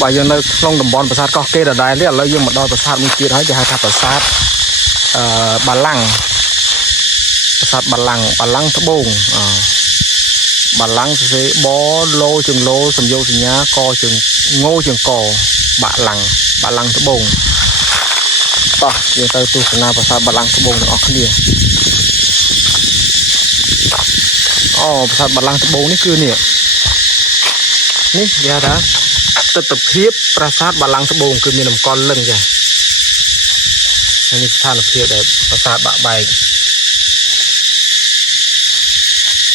បើយើងនៅក្នុងតំបន់ប្រាសាទកោះកេរដដែលនេះឥឡូវយើងមកដល់ប្រាសាទមួយទៀតហើយគេហៅថាប្រាសាទបាឡាំងប្រាសាទបាឡាំងត្បូងបាឡាំងសរសេរបលោជើងលោសំយោគសញ្ញាកជើងងោជើងកបាឡាំងត្បូងតោះយើងទៅទស្សនាប្រាសាទបាឡាំងត្បូងទាំងអស់គ្នាប្រាសាទបាឡាំងត្បូងនេះគឺនេះគេហៅថាទិដ្ឋភាពប្រាសាទបាឡាំងត្បូងគឺមានតម្កល់លឹងចាហើយនេះស្ថានភាពដែលប្រាសាទបាក់បែក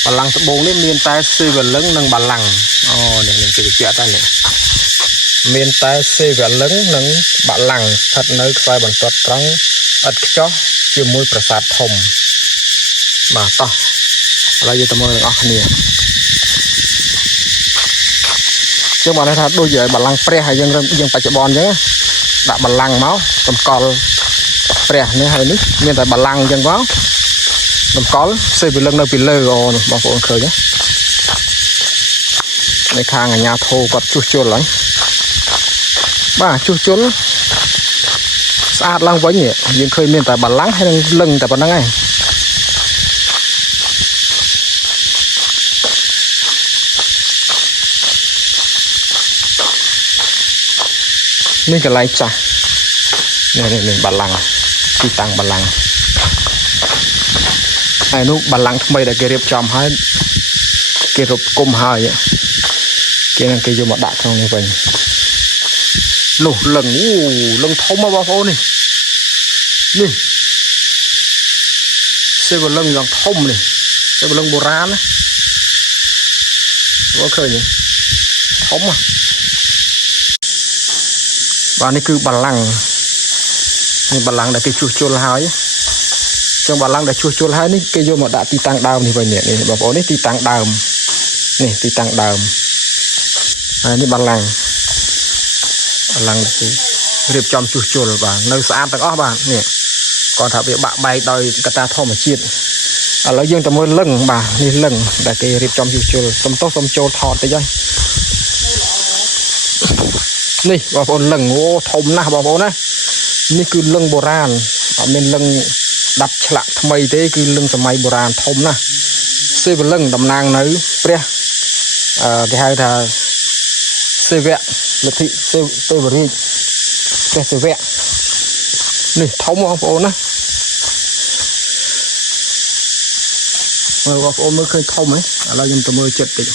បាឡាំងត្បូងនេះមានតែសិវលឹងនិងបាឡាំងនេះគឺបញ្ជាក់តែនេះមានតែសិវលឹងនិងបាឡាំងស្ថិតនៅខ្សែបន្ទាត់ត្រង់ឥតខ្ចោះជាមួយប្រាសាទធំបាទតោះឥឡូវយើងទៅមើលទាំងអស់គ្នាយើងบอกថាដូចជាបាឡាំងព្រះហើយយើងបច្ចុប្បន្នអញ្ចឹងដាក់បាឡាំងមកតម្កល់ព្រះនេះហើយនេះមានតែបាឡាំងអញ្ចឹងមកតម្កល់សេវាលឹងនៅពីលើនេះបងប្អូនឃើញទេនៅខាងអាជ្ញាធរគាត់ជួសជុលហើយបាទជួសជុលស្អាតឡើងវិញយើងឃើញមានតែបាឡាំងហើយនឹងលឹងតែប៉ុណ្្នឹងឯងនេះកន្លែងចាស់នេះបាឡាំងទីតាំងបាឡាំងហើយនោះបាឡាំងថ្មីដែលគេរៀបចំហើយគេរົບគុំហើយគេនឹងគេយកមកដាក់ក្នុងនេះវិញនោះលឹងលឹងធំមកបងប្អូននេះសេវលឹងយ៉ាងធំនេះសេវលឹងបុរាណណាបងឃើញធំបាទនេះគឺបាឡាំងនេះបាឡាំងដែលគេជួសជុលហើយចឹងបាឡាំងដែលជួសជុលហើយនេះគេយកមកដាក់ទីតាំងដើមនេះវិញនេះបងប្អូននេះទីតាំងដើមនេះទីតាំងដើមហើយនេះបាឡាំងទីរៀបចំជួសជុលបាទនៅស្អាតទាំងអស់បាទនេះគាត់ថាវាបាក់បែកដោយកត្តាធម្មជាតិឥឡូវយើងទៅមើលលឹងបាទនេះលឹងដែលគេរៀបចំជួសជុលសុំចូលថតតិចហើយនេះបងប្អូនលឹងធំណាស់បងប្អូនណានេះគឺលឹងបុរាណអត់មានលឹងដាប់ឆ្លាក់ថ្មីទេគឺលឹងសម័យបុរាណធំណាស់សិវលឹងតំណាងនៅព្រះគេហៅថាសិវៈលទ្ធិទេវរាជព្រះសិវៈនេះធំបងប្អូនណាមើលបងប្អូនមើលឃើញធំហ៎ឥឡូវខ្ញុំទៅមើលចិត្តតិច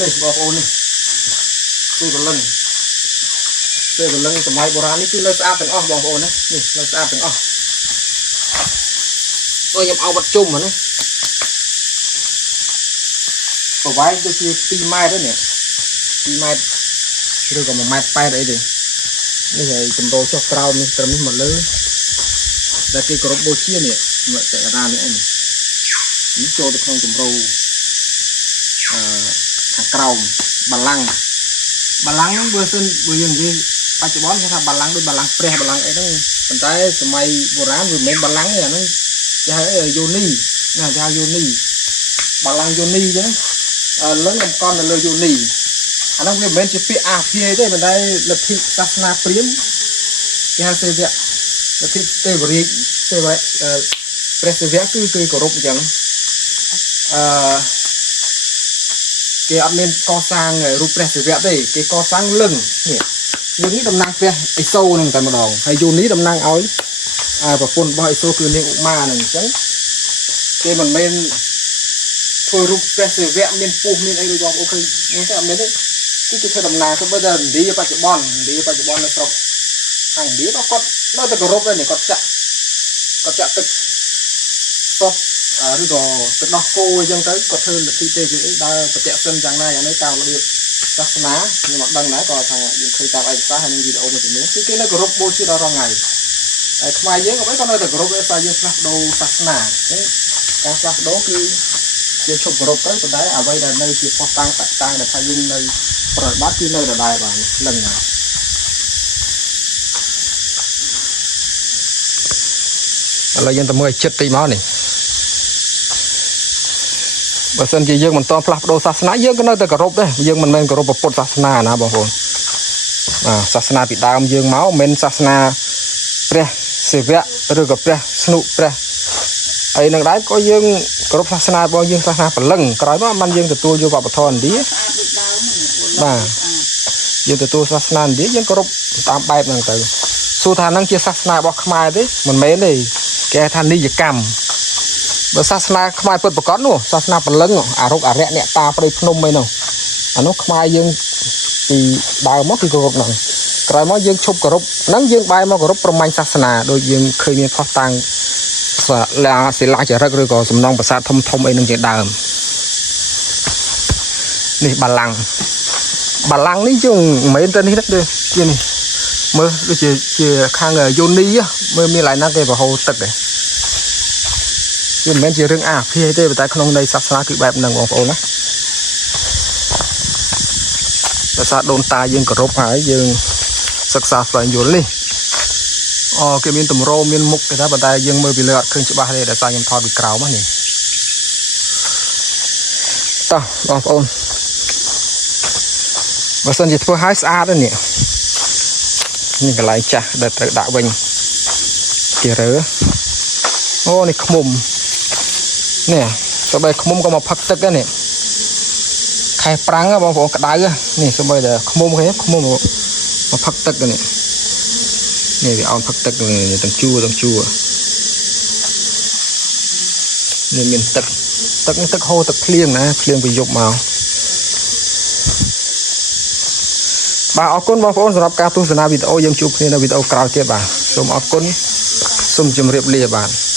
នេះបងប្អូននេះសិវលឹងសម័យបុរាណនេះគឺនៅស្អាតទាំងអស់បងប្អូនណានេះនៅស្អាតទាំងអស់ខ្ញុំឲ្យវត្តជុំណាប្រវែងទៅជា2ម៉ែត្រទេនេះ2ម៉ែត្រឬក៏1ម៉ែត្រ8អីទេនេះហើយចម្រោចុះក្រោមនេះត្រឹមនេះមកលើដែលគេគោរពបូជានេះមកតែកណ្ដាលនេះឯងនេះចូលទៅក្នុងចម្រោខាងក្រោមបាឡាំងហ្នឹងបើយើងនិយាយបច្ចុប្បន្នគេថាបាឡាំងដូចបាឡាំងព្រះបាឡាំងអីហ្នឹងប៉ុន្តែសម័យបុរាណវាមិនមែនបាឡាំងទេអាហ្នឹងគេហៅយូនីណាគេហៅយូនីបាឡាំងយូនីអញ្ចឹងលឹងតម្កល់នៅលើយូនីអាហ្នឹងវាមិនមែនជាពាក្យអាភាទេប៉ុន្តែលទ្ធិសាសនាព្រាហ្មណ៍គេហៅសិវៈលទ្ធិទេវរាជសិវៈព្រះសិវៈគឺគេគោរពអញ្ចឹងគេអត់មានកសាងរូបព្រះសិវៈទេគេកសាងលឹងនេះយូនីតំណាងព្រះឥសូរនឹងតែម្ដងហើយយូនីតំណាងឲ្យប្រពន្ធរបស់ឥសូរគឺនាងឧមានឹងអញ្ចឹងគេមិនមែនធ្វើរូបព្រះសិវៈមានពោះមានអីដូចបងប្អូនឃើញហ្នឹងទេអត់មែនទេគឺគេធ្វើតំណាងទៅបើឥណ្ឌាបច្ចុប្បន្ននៅស្រុកខាងឥណ្ឌាគាត់នៅតែគោរពដែរនេះគាត់ចាក់ទឹកសុទ្ធឬក៏ទឹកដោះគោអញ្ចឹងទៅគាត់ធ្វើលទ្ធិទេគឺអីដើរប្រតិសិនយ៉ាងណាយ៉ាងនេះតាមរបៀបសាសនាខ្ញុំអត់ដឹងដែរគាត់ថាយើងឃើញតាមឯកសារហើយនឹងវីដេអូមួយចំនួនគឺគេនៅគោរពបូជាដល់រាល់ថ្ងៃហើយខ្មែរយើងក៏នៅតែគោរពដោយសារយើងផ្លាស់ប្ដូរសាសនាអញ្ចឹងការផ្លាស់ប្ដូរគឺជាឈប់គោរពទៅប៉ុន្តែអ្វីដែលនៅជាផុសតាំងដែលថាយើងនៅប្រតិបត្តិគឺនៅដដែលបាទលឹងហើយឥឡូវយើងទៅមើលចិត្តតិចមកនេះ បើសិនជាយើងមិនតផ្លាស់ប្ដូរសាសនាយើងក៏នៅតែគោរពដែរយើងមិនមែនគោរពពុទ្ធសាសនាណាបងប្អូនសាសនាពីដើមយើងមកមិនមែនសាសនាព្រះសិវៈឬក៏ព្រះស្នុព្រះអីនឹងដែរក៏យើងគោរពសាសនារបស់យើងសាសនាព្រលឹងក្រោយមកបានយើងទទួលយកវប្បធម៌ឥណ្ឌាបាទយើងទទួលសាសនាឥណ្ឌាយើងគោរពតាមបែបហ្នឹងទៅសួរថាហ្នឹងជាសាសនារបស់ខ្មែរទេមិនមែនទេគេថានិយកម្មបើសាសនាខ្មែរពិតប្រាកដនោះសាសនាព្រលឹងអារុកអរិយអ្នកតាព្រៃភ្នំអីនោះអានោះខ្មែរយើងពីដើមមកគឺគោរពហ្នឹងក្រោយមកយើងឈប់គោរពហ្នឹងយើងបែរមកគោរពប្រមាញ់សាសនាដូចយើងឃើញមានផុសតាំងសិលាចារឹកឬក៏សំណង់ប្រាសាទធំធំអីនឹងជាដើមនេះបាឡាំងនេះយើងមិនមែនទៅនេះទេជានេះមើលដូចជាខាងយូនីមើលមានឡៃណាគេប្រហូរទឹកដែរវាមិនមែនជារឿងអាភិទេតែក្នុងន័យសាសនាគឺបែបហ្នឹងបងប្អូនណាដោយសារដូនតាយើងគោរពហើយយើងសិក្សាស្វែងយល់នេះគេមានតម្រោមានមុខគេថាប៉ុន្តែយើងមើលពីលើអត់ឃើញច្បាស់ទេដោយសារខ្ញុំថតពីក្រោមហ្នឹងនេះតោះបងប្អូនបើសិនជាធ្វើឲ្យស្អាតនេះនេះកន្លែងចាស់ដែលត្រូវដាក់វិញជារើអូនេះឃ្មុំនេះទៅបីឃ្មុំក៏មកផឹកទឹកដែរនេះខែប្រាំងបងប្អូនក្តៅនេះសូម្បីតែឃ្មុំគេឃ្មុំមកផឹកទឹកនេះនេះវាអោនផឹកទឹកទាំងជួនេះមានទឹកហូរទឹកភ្លៀងណាភ្លៀងវាយប់មកបាទអរគុណបងប្អូនសម្រាប់ការទស្សនាវីដេអូយើងជួបគ្នានៅវីដេអូក្រោយទៀតបាទសូមអរគុណសូមជម្រាបលាបាទ